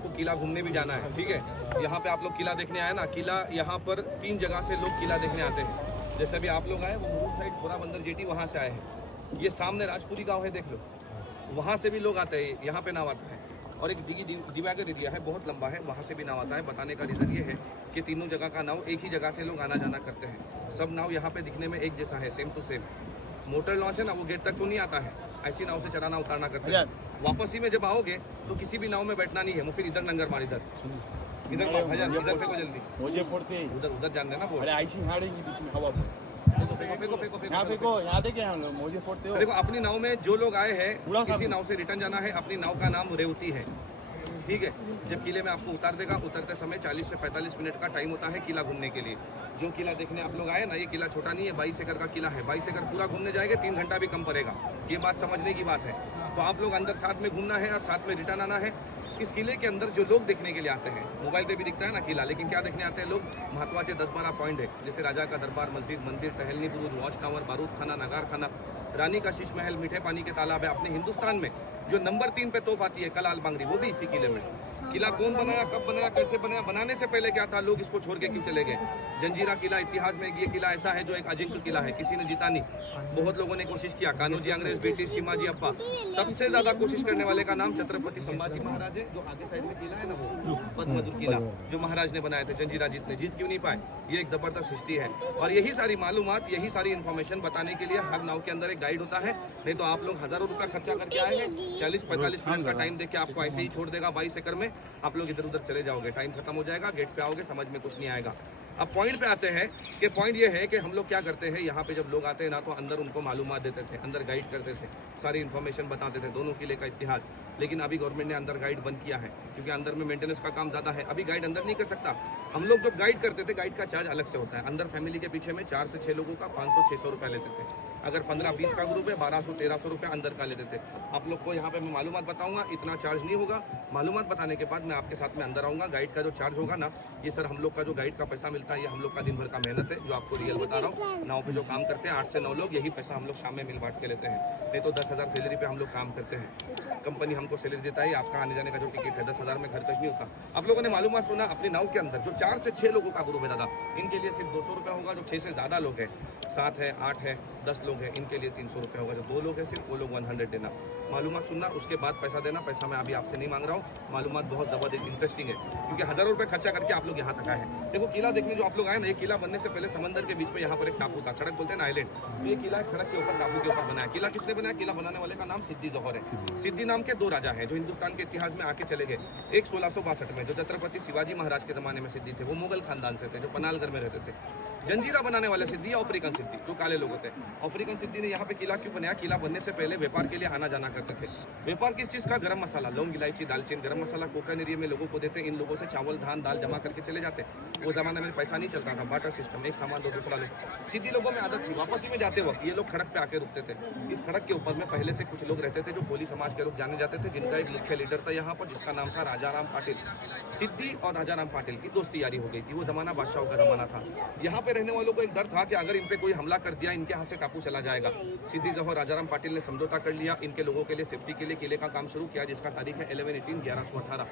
लोग को किला घूमने भी जाना है, ठीक है। यहाँ पे आप लोग किला देखने आए ना, किला यहाँ पर 3 जगह से लोग किला देखने आते हैं। जैसे अभी आप लोग आए वो मुरुड साइड थोड़ा बंदर जेटी वहाँ से आए हैं। ये सामने राजपुरी गाँव है, देख लो, वहाँ से भी लोग आते हैं, यहाँ पे नाव आता है। और एक दिवागर एरिया है, बहुत लंबा है, वहाँ से भी नाव आता है। बताने का रीज़न ये है कि तीनों जगह का नाव एक ही जगह से लोग आना जाना करते हैं। सब नाव यहाँ पे दिखने में एक जैसा है, same to same. Motor launch है ना, वो गेट तक तो नहीं आता है, ऐसी नाव से चढ़ाना उतारना करते हैं। वापस ही में जब आओगे तो किसी भी नाव में बैठना नहीं है, वो फिर इधर नंगर मार, इधर इधर फेंको जल्दी, मुझे पड़ते उधर जान देना। अरे ऐसी हाड़ेंगी बीच में हवा पर। यहाँ फेंको, यहाँ देखे हम लोग मुझे फोड़ते हो। देखो अपनी नाव में जो लोग आए हैं, किसी नाव से रिटर्न जाना है, अपनी नाव का नाम रेवती है, ठीक है। जब किले में आपको उतार देगा, उतरते समय 40 से 45 मिनट का टाइम होता है किला घूमने के लिए। जो किला देखने आप लोग आए ना, ये किला छोटा नहीं है, 22 एकड़ का किला है। 22 एकड़ पूरा घूमने जाएंगे 3 घंटा भी कम पड़ेगा, ये बात समझने की बात है। तो आप लोग अंदर साथ में घूमना है और साथ में रिटर्न आना है। इस किले के अंदर जो लोग देखने के लिए आते हैं, मोबाइल पे भी दिखता है ना किला, लेकिन क्या देखने आते हैं लोग, महत्वाचे 10-12 पॉइंट है, जैसे राजा का दरबार, मस्जिद, मंदिर, टहलनी बुरुज, वॉच टावर, बारूद खाना, नगार खाना, रानी का शीश महल, मीठे पानी के तालाब है। अपने हिंदुस्तान में जो नंबर 3 पे तोहफ आती है कलाल बांगड़ी, वो भी इसी किले में। किला कौन बनाया, कब बनाया, कैसे बनाया, बनाने से पहले क्या था, लोग इसको छोड़ के क्यों चले गए। जंजीरा किला इतिहास में ये किला ऐसा है जो एक अजिंक्य किला है, किसी ने जीता नहीं। बहुत लोगों ने कोशिश किया, कान्होजी अंग्रेज, ब्रिटिश, शिवाजी अप्पा, सबसे ज्यादा कोशिश करने वाले का नाम छत्रपति संभाजी महाराज है। जो आगे साइड में किला है ना, वो पद्मदुर किला जो महाराज ने बनाए थे, जंजीरा जीत क्यों नहीं पाए, ये एक जबरदस्त हिस्ट्री है। और यही सारी मालूमात, यही सारी इन्फॉर्मेशन बताने के लिए हर नाव के अंदर एक गाइड होता है। नहीं तो आप लोग हजारों रुपया खर्चा करके आए हैं, 40-45 मिनट का टाइम देके आपको ऐसे ही छोड़ देगा 22 एकड़ में, आप लोग इधर उधर चले जाओगे, टाइम खत्म हो जाएगा, गेट पे आओगे, समझ में कुछ नहीं आएगा। अब पॉइंट पे आते हैं कि पॉइंट ये है कि हम लोग क्या करते हैं, यहाँ पे जब लोग आते हैं ना, तो अंदर उनको मालूमात देते थे, अंदर गाइड करते थे, सारी इन्फॉर्मेशन बताते थे, दोनों किले का इतिहास। लेकिन अभी गवर्नमेंट ने अंदर गाइड बंद किया है, क्योंकि अंदर में मेंटेनेंस का काम ज़्यादा है, अभी गाइड अंदर नहीं कर सकता। हम लोग जब गाइड करते थे, गाइड का चार्ज अलग से होता है। अंदर फैमिली के पीछे में 4 से 6 लोगों का 500-600 रुपये लेते थे। अगर 15-20 का ग्रुप है, 1200-1300 रुपये अंदर का लेते थे। आप लोग को यहाँ पे मैं मालूमात बताऊंगा, इतना चार्ज नहीं होगा। मालूमात बताने के बाद मैं आपके साथ में अंदर आऊँगा। गाइड का जो चार्ज होगा ना, ये सर हम लोग का जो गाइड का पैसा मिलता है, ये हम लोग का दिन भर का मेहनत है, जो आपको रियल बता रहा हूँ। नाव पे जो काम करते हैं 8 से 9 लोग, यही पैसा हम लोग शाम में मिल बांट के लेते हैं। नहीं तो 10,000 सैलरी पे हम लोग काम करते हैं, कंपनी हमको सैलरी देता है। आपका आने जाने का जो टिकट है 10,000 में घर तक नहीं होता। आप लोगों ने मालूमात सुना, अपनी नाव के अंदर जो 4 से 6 लोगों का ग्रुप है दादा, इनके लिए सिर्फ 200 रुपये होगा। जो 6 से ज़्यादा लोग हैं, 7 है, 8 है, 10 लोग हैं, इनके लिए 300 रुपये होगा। जो 2 लोग हैं सिर्फ, वो लोग 100 देना। मालूमात सुनना, उसके बाद पैसा देना। पैसा मैं अभी आपसे नहीं मांग रहा हूँ। मालूमात बहुत ज़बरदस्त इंटरेस्टिंग है, क्योंकि हज़ारों रुपये खर्चा करके आप लोग यहाँ तक आए हैं। देखो किला देखने जो आप लोग आए ना, ये किला बनने से पहले समंदर के बीच में यहाँ पर एक टापू था, खड़क बोलते हैं ना, आइलैंड। तो ये किला खड़क के ऊपर, टापू के ऊपर बनाया। किला किसने बनाया? किला बनाने वाले का नाम सिद्दी जोहर है। सिद्दी नाम के 2 राजा हैं जो हिंदुस्तान के इतिहास में आके चले गए। एक 1662 में, जो छत्रपति शिवाजी महाराज के ज़माने में सिद्दी थे, वो मुगल खानदान से थे, जो पनालगढ़ में रहते थे। जंजीरा बनाने वाले सिद्दी अफ्रीकन सिद्दी, जो काले लोग होते हैं। अफ्रीकन सिद्दी ने यहाँ पे किला क्यों बनाया? किला बनने से पहले व्यापार के लिए आना जाना करते थे। व्यापार किस चीज़ का? गरम मसाला, लौंग, इलायची, दालचीनी, गरम मसाला कोकन एरिया में लोगों को देते। इन लोगों से चावल, धान, दाल जमा करके चले जाते। वो जमाने में पैसा नहीं चलता था, बाटर सिस्टम, एक सामान दो दूसरा लोग। सिद्दी लोगों में आदत थी, वापसी में जाते वक्त ये लोग खड़क पे आके रुकते थे। इस खड़क के ऊपर में पहले से कुछ लोग रहते थे, जो कोली समाज के लोग जाने जाते थे, जिनका एक मुख्य लीडर था यहाँ पर, जिसका नाम था राजाराम पाटिल। सिद्दी और राजाराम पाटिल की दोस्ती यारी हो गई थी। वो जमाना बादशाहों का जमाना था। यहाँ पे रहने वालों को एक डर था कि अगर इन पे कोई हमला कर दिया, इनके हाथ से टापू चला जाएगा। सिद्दी जोहर राजाराम पाटिल ने समझौता कर लिया, इनके लोगों के लिए सेफ्टी के लिए किले का काम शुरू किया, जिसका तारीख है 11/18/1118।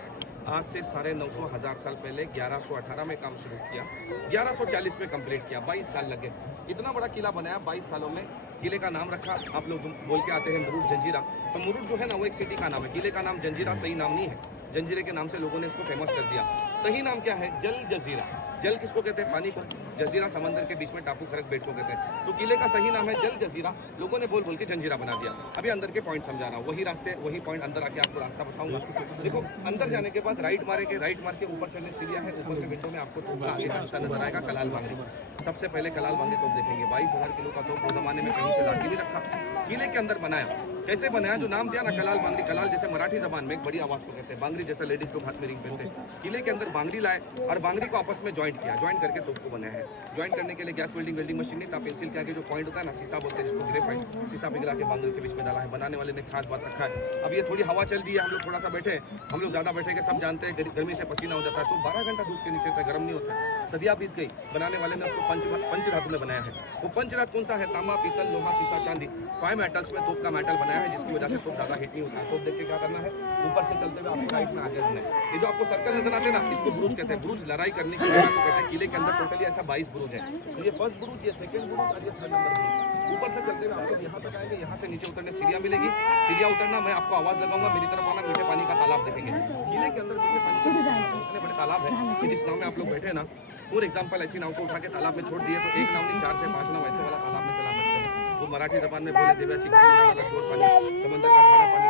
आज से 950,000 साल पहले 1118 में काम शुरू किया, 1140 में कंप्लीट किया, 22 साल लगे। इतना बड़ा किला बनाया 22 सालों में। किले का नाम रखा, आप लोग जो बोल के आते हैं मुरुड जंजीरा, तो मुरुड जो है ना, वो एक सिटी का नाम है। किले का नाम जंजीरा सही नाम नहीं है, जंजीरे के नाम से लोगों ने इसको फेमस कर दिया। सही नाम क्या है? जल जजीरा। जल किसको कहते हैं? पानी को। जजीरा समंदर के बीच में टापू खड़क बेट को कहते हैं। तो किले का सही नाम है जल जजीरा। लोगों ने बोल बोल के जंजीरा बना दिया। अभी अंदर के पॉइंट समझा रहा हूँ, वही रास्ते, वही पॉइंट अंदर आके आपको रास्ता बताऊंगा। देखो अंदर जाने के बाद राइट मारेंगे, राइट मार के ऊपर चलने सीढ़ियाँ है, ऊपर के विंडो में आपको तोप का आगे का हिस्सा नजर आएगा, कलाल बांगड़ी। सबसे पहले कलाल बांगड़ी तोप देखेंगे। 22,000 किलो का तोप, उस जमाने में कहीं से लाके नहीं रखा, किले के अंदर बनाया। कैसे बनाया? जो नाम दिया ना कलाल बांगड़ी, कलाल जैसे मराठी जबान में एक बड़ी आवाज को कहते हैं, बांगड़ी जैसे लेडीज लोग हाथ में रिंग पहनते हैं। किले के अंदर बांगड़ी लाए और बांगड़ी को आपस में ज्वाइन ज्वाइंट किया, ज्वाइंट करके तोप को बनाया है। ज्वाइंट करने के लिए गैस वेल्डिंग मशीन नहीं था, पेंसिल के आगे जो पॉइंट होता है ना, शीशा बोलते हैं जिसको, ग्रेफाइट शीशा पिघला के बांगल के बीच में डाला है। बनाने वाले ने खास बात रखा है। अब ये थोड़ी हवा चल रही है, हम लोग थोड़ा सा बैठे, हम लोग ज़्यादा बैठेंगे, सब जानते हैं गर्मी से पसीना हो जाता है, तो 12 घंटा धूप के नीचे तक गर्म नहीं होता है। सदियाँ बीत गई, बनाने वाले ने उसको पंच धातु में बनाया है। वो पंच धातु कौन सा है? तांबा, पीतल, लोहा, शीशा, चांदी, 5 मेटल्स में तोप का मेटल बनाया है, जिसकी वजह से तोप ज़्यादा हिट नहीं होता है। तोप देख के क्या करना है, ऊपर से चलते हुए आपको राइट में आगे घूमना है। ये जो आपको सर्कल नजर आते हैं ना, इसको ब्रूज कहते हैं। ब्रूज लड़ाई करने की जगह को कहते हैं। किले के अंदर टोटली ऐसा 22 ब्रूज है। तो ये फर्स्ट ब्रूज, ये सेकंड ब्रूज और ये थर्ड नंबर ब्रूज। ऊपर से चलते हुए आप लोग यहाँ तक आएंगे, यहाँ से नीचे उतरने सीढ़ियाँ मिलेगी। सीढ़ियाँ उतरना, मैं आपको आवाज़ लगाऊंगा, मेरी तरफ आना, मीठे पानी का तालाब देखेंगे। किले के अंदर मीठे पानी का इतने बड़े तालाब है कि जिस नाव में आप लोग बैठे ना, फॉर एग्जाम्पल ऐसी नाव को उठा के तालाब में छोड़ दिए तो एक नाव नहीं 4 से 5 नाव ऐसे वाला तालाब में चला सकते हैं। वो मराठी जबान में बोले देव्याची पानी, समंदर का खारा पानी,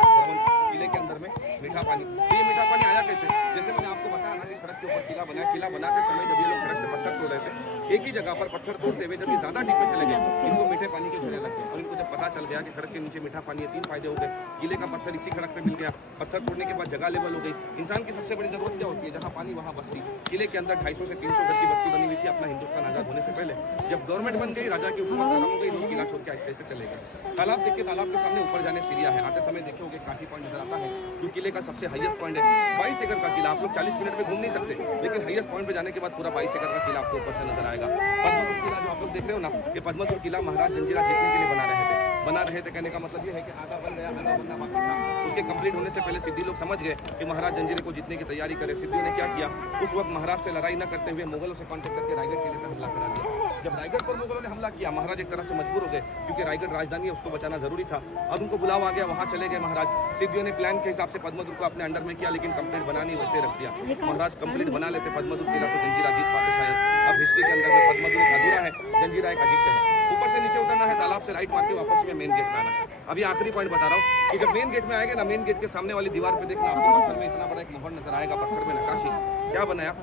किले के अंदर में मीठा पानी। तो ये मीठा पानी आया कैसे? जैसे मैंने आपको बताया ना कि खड़क के ऊपर किला बनाया। किला बनाते समय जब ये लोग खड़क से पत्थर तोड़ रहे थे, एक ही जगह पर पत्थर तोड़ते हुए जब ये ज़्यादा डीप में चले गए, इनको मीठे पानी के झूले लगे। और इनको जब पता चल गया कि खड़क के नीचे मीठा पानी है, 3 फायदे हो गए। किले का पत्थर इसी खड़क पे मिल गया, पत्थर तोड़ने के बाद जगह लेवल हो गई। इंसान की सबसे बड़ी जरूरत क्या होती है? जहाँ पानी वहाँ बस्ती। किले के अंदर 250 से 300 घर की बस्ती बनी हुई थी अपना हिंदुस्तान आज़ाद होने से पहले। जब गवर्नमेंट बन गई, राजा की हुकूमत खत्म हो गई, लोग किला छोड़ के आहिस्ते आहिस्ते चले गए। तालाब देख के, तालाब के सामने ऊपर जाने सीढ़ियाँ है। आते समय देखोगे काठी पॉइंट नजर आता है, जो किले का सबसे हाईएस्ट पॉइंट है। 22 एकड़ का किला। आप लोग 40 मिनट में घूम नहीं सकते, लेकिन हाईएस्ट पॉइंट पे जाने के बाद पूरा 22 एकड़ का किला आपको ऊपर से नजर आएगा। पद्मपुर किला जो आप लोग देख रहे हो ना, ये पद्मपुर किला महाराज जंजीरा जीतने के लिए बना रहे थे। कहने का मतलब ये है कि आधा बन गया, आधा बनना बाकी था। उसके कंप्लीट होने से पहले सिद्दी लोग समझ गए कि महाराज जंजीरे को जीतने की तैयारी करे। सिद्धियों ने क्या किया, उस वक्त महाराज से लड़ाई न करते हुए मुगलों से कॉन्टेक्ट करके रायगढ़ किले पर हमला करा दिया। जब रायगढ़ पर मुगलों ने हमला किया, महाराज एक तरह से मजबूर हो गए, क्योंकि रायगढ़ राजधानी है, उसको बचाना जरूरी था। अब उनको बुलावा आ गया, वहाँ चले गए महाराज। सिद्धियों ने प्लान के हिसाब से पद्मदुर्ग को अपने अंडर में किया, लेकिन कंप्लीट बना नहीं, वैसे रख दिया। महाराज कंप्लीट बना लेते पद्मदुर्ग किला तो जंजीरा जीत पाते शायद। अब हिस्ट्री के अंदर में पद्मदुर्ग अधूरा है, जंजीरा एक अजीत है। ऊपर से नीचे उतरना है, तालाब से राइट मार के वापस में मेन गेट में आना है। अभी आखिरी पॉइंट बता रहा हूँ कि जब मेन गेट में आएगा ना, मेन गेट के सामने वाली दीवार पे देखना आपको पत्थर में इतना बड़ा एक मोहर नजर आएगा। पत्थर में नक्काशी क्या बनाया?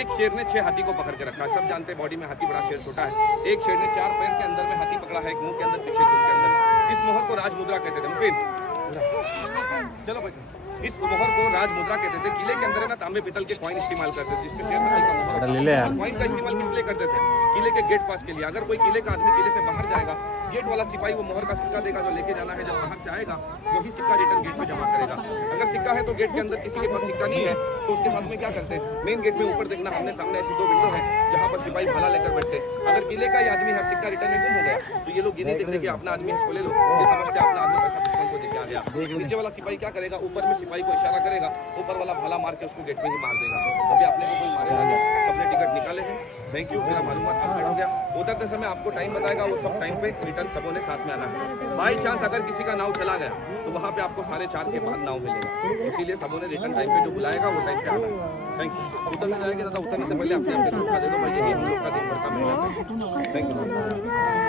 एक शेर ने 6 हाथी को पकड़ के रखा है। सब जानते हैं बॉडी में हाथी बड़ा, शेर छोटा है। एक शेर ने 4 पैर के अंदर में हाथी पकड़ा है, एक मुंह के अंदर, पीछे मुंह के अंदर। इस मोहर को राज मुद्रा कहते थे। चलो भाई, इस मोहर को राज मुद्रा कहते थे। किले के अंदर ना तांबे पीतल के कॉइन इस्तेमाल करते थे, जिसमें शेर का मोहर। कॉइन का इस्तेमाल किस लिए करते थे? किले के गेट पास के लिए। अगर कोई किले का आदमी किले से बाहर जाएगा, गेट वाला सिपाही वो मोहर का सिक्का देगा जो लेके जाना है। जब बाहर से आएगा वही सिक्का रिटर्न गेट में जमा करेगा। अगर सिक्का है तो गेट के अंदर किसी के पास सिक्का नहीं है तो उसके हाथ में क्या करते हैं? मेन गेट में ऊपर देखना, हमने सामने ऐसी 2 विंडो है जहाँ पर सिपाही भाला लेकर बैठते। अगर किले का ही आदमी है, सिक्का रिटर्न में गुम हो गया, तो ये लोग ये नहीं देखते कि अपना आदमी है इसको ले लो, ये समझते अपना आदमी पैसा दुश्मन को देके आ गया। नीचे वाला सिपाही क्या करेगा? ऊपर में सिपाही को इशारा करेगा, ऊपर वाला भाला मार के उसको गेट में ही मार देगा। अभी अपने को कोई मारेगा नहीं, सबने टिकट निकाले हैं। थैंक यू, मेरा मालूमात कंप्लीट हो गया। उतरते समय आपको टाइम बताएगा, वो सब टाइम पे रिटर्न सबों ने साथ में आना है। बाई चांस अगर किसी का नाव चला गया तो वहाँ पे आपको 4:30 के बाद नाव मिलेगा, इसीलिए सबों ने रिटर्न टाइम पे जो बुलाएगा वो टाइम पे आना है। Thank you. उतरने जाएंगे दादा, उतरने से पहले अपने आप को दिखा दे दो भाई, यही हम लोग का दिन भर का मेहनत है। Thank you.